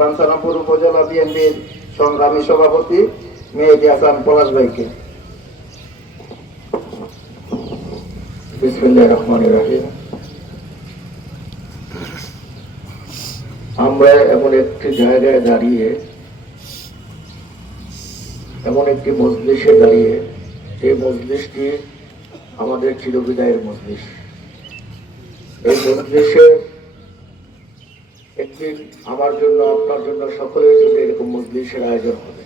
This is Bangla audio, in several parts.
বাঞ্ছারামপুর উপজেলা বিএনপির সংগ্রামী সভাপতি মেহেদী হাসান পলাশ ভাইকে। বিসমিল্লাহির রহমানির রহিম। আমরা এমন একটি জায়গায় দাঁড়িয়ে, এমন একটি মজলিসে দাঁড়িয়ে, এই মজলিসটি আমাদের চিরবিদায়ের মজলিস। এই মজলিসে একদিন আমার জন্য, আপনার জন্য, সকলের জন্য এরকম মজলিসের আয়োজন হবে।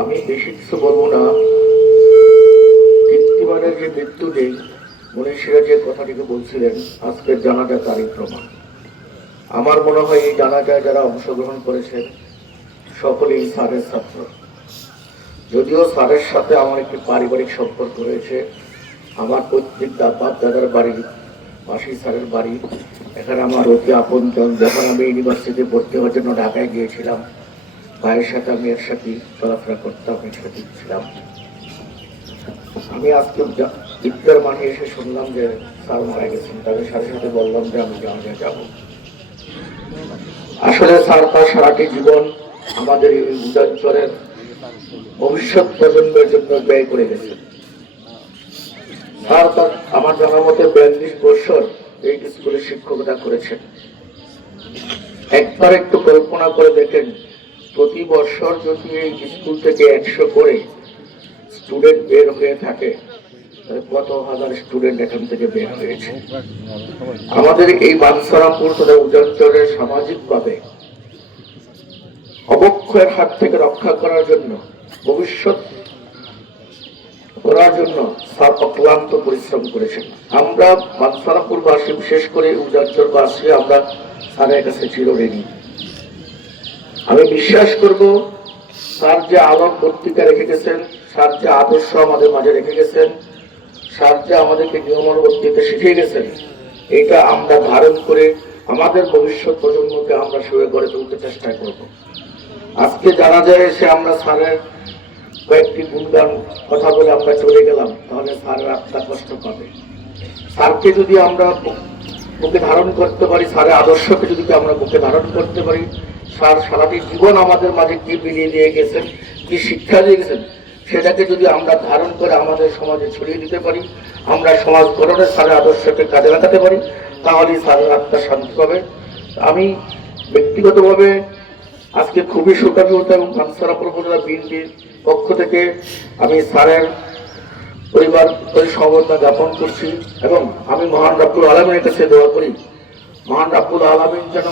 আমি বেশি কিছু বলবো না। কীর্তিমানের যে মৃত্যু নেই, মনীষীরা যে কথাটিকে বলছিলেন, আজকের জানাজা তারই প্রমাণ। আমার মনে হয় এই জানাজায় যারা অংশগ্রহণ করেছেন সকলেই স্যারের ছাত্র। যদিও স্যারের সাথে আমার একটি পারিবারিক সম্পর্ক রয়েছে। আমার পৈতৃক বাপ দাদার বাড়ি মাসি স্যারের বাড়ি, এখানে আমার অতি আপনজন। যখন আমি ইউনিভার্সিটিতে ভর্তি হওয়ার জন্য ঢাকায় গিয়েছিলাম, ভাইয়ের সাথে আমি একসাথে চলাফেরা করতাম, একসাথে ছিলাম। আমি আজকে ইফতার মানে এসে শুনলাম যে স্যার মারা গেছেন, তাদের সাথে সাথে বললাম যে আমি জানাজায় যাব। আসলে স্যার তার সারাটি জীবন আমাদের এই উদাঞ্চলের ভবিষ্যৎ প্রজন্মের জন্য ব্যয় করে গেছেন। স্যার তার আমার জানার মতে 42 বছর এই স্কুলে শিক্ষকতা করেছেন। একবার একটু কল্পনা করে দেখেন, প্রতি বছর যদি এই স্কুল থেকে 100 করে স্টুডেন্ট বের হয়ে থাকে, কত হাজার স্টুডেন্ট এখান থেকে বের হয়েছে। আমাদের এই বাঞ্ছারামপুর তথা উদাঞ্চলের সামাজিকভাবে অবক্ষয়ের হাত থেকে রক্ষা করার জন্য, ভবিষ্যৎ করার জন্য স্যার অক্লান্ত পরিশ্রম করেছেন। আমরা বাঞ্ছারামপুরবাসী, বিশেষ করে উদাঞ্চলবাসী, আমরা স্যারের কাছে চিরঋণী। আমি বিশ্বাস করব স্যার যে আলোক বক্তৃতা রেখে গেছেন, স্যার যে আদর্শ আমাদের মাঝে রেখে গেছেন, স্যার যে আমাদেরকে নিয়মানুবর্তিতে শিখিয়ে গেছেন, এটা আমরা ধারণ করে আমাদের ভবিষ্যৎ প্রজন্মকে আমরা শুয়ে গড়ে তুলতে চেষ্টা করব। আজকে জানা যায় এসে আমরা স্যারের কয়েকটি গুণগান কথা বলে আমরা চলে গেলাম, তাহলে স্যারের আত্মা কষ্ট পাবে। স্যারকে যদি আমরা বুকে ধারণ করতে পারি, স্যারের আদর্শকে যদি আমরা বুকে ধারণ করতে পারি, স্যার সারাটি জীবন আমাদের মাঝে কি বিলিয়ে দিয়ে গেছেন, কি শিক্ষা দিয়ে গেছেন, সেটাকে যদি আমরা ধারণ করে আমাদের সমাজে ছড়িয়ে দিতে পারি, আমরা সমাজ গঠনে স্যারের আদর্শকে কাজে লাগাতে পারি, তাহলেই স্যারের আত্মা শান্তি পাবে। আমি ব্যক্তিগতভাবে আজকে খুবই শোকাহত এবং বাঞ্ছারামপুর উপজেলা বিএনপির পক্ষ থেকে আমি স্যারের পরিবার সমবেদনা জ্ঞাপন করছি এবং আমি মহান রব্বুল আলামিনের কাছে দোয়া করি, মহান রব্বুল আলামিন যেন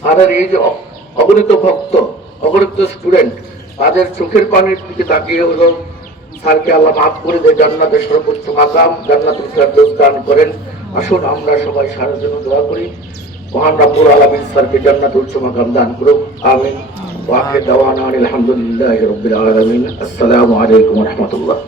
স্যারের এই যে অগণিত ভক্ত, অগণিত স্টুডেন্ট, তাদের চোখের পানির দিকে তাকিয়ে হলো স্যারকে আল্লাহ মাফ করে দেয়, জান্নাতের সর্বোচ্চ মাকাম জান্নাতুল ফেরদৌস দান করেন। আসুন আমরা সবাই স্যারের জন্য দোয়া করি, মহান রব্বুল আলামিন স্যারকে জান্নাতুল উচ্চ মাকাম দান করুক। আমিন। ওয়া আখিরু দাওয়ানা আলহামদুলিল্লাহি রাব্বিল আলামিন। আসসালামু আলাইকুম ওয়া রাহমাতুল্লাহ।